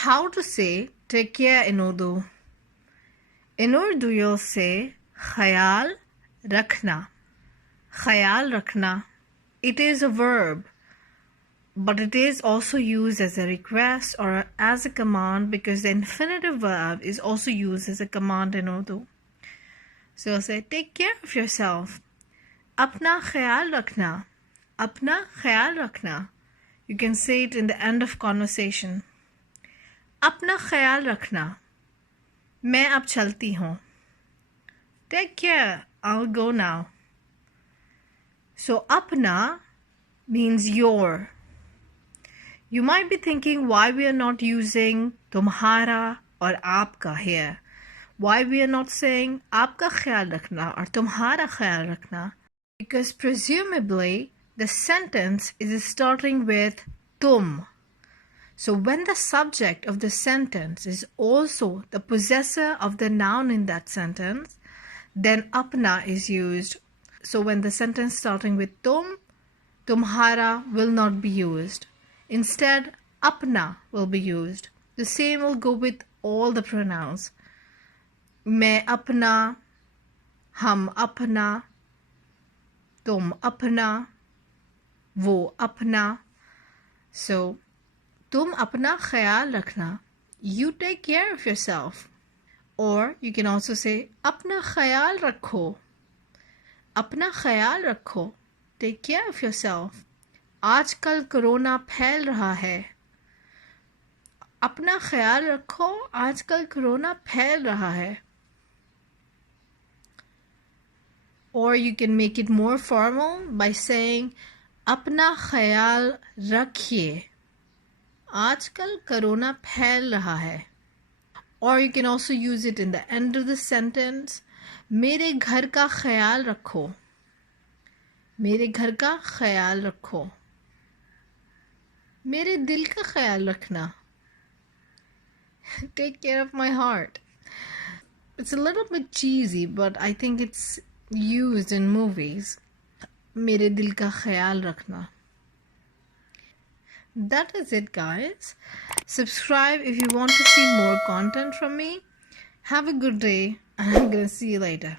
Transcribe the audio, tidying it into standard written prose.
how to say take care in Urdu. In Urdu, you'll say ख्याल रखना. ख्याल रखना. It is a verb, but it is also used as a request or as a command because the infinitive verb is also used as a command in Urdu. So you'll say take care of yourself. Apna ख्याल रखना. Apna ख्याल रखना. You can say it in the end of conversation. अपना ख्याल रखना. मैं अब चलती हूँ. Take care. I'll go now. So अपना means your. You might be thinking why we are not using तुम्हारा or आपका here. Why we are not saying आपका ख्याल रखना or तुम्हारा ख्याल रखना. Because presumably the sentence is starting with tum. So when the subject of the sentence is also the possessor of the noun in that sentence, then apna is used. So when the sentence starting with tum, tumhara will not be used. Instead, apna will be used. The same will go with all the pronouns. मैं अपना, हम अपना, तुम अपना, वो अपना. So तुम अपना ख्याल रखना. You take care of yourself. Or you can also say अपना ख्याल रखो. अपना ख्याल रखो. Take care of yourself. आजकल कोरोना फैल रहा है. अपना ख्याल रखो. आजकल कोरोना फैल रहा है. Or you can make it more formal by saying अपना ख्याल रखिए. आजकल कोरोना फैल रहा है. Or you can also use it in the end of the sentence. मेरे घर का ख्याल रखो. मेरे घर का ख्याल रखो. मेरे दिल का ख्याल रखना. Take care of my heart. It's a little bit cheesy, but I think it's used in movies. मेरे दिल का ख्याल रखना. That is it, guys. Subscribe if you want to see more content from me. Have a good day, and I'm gonna see you later.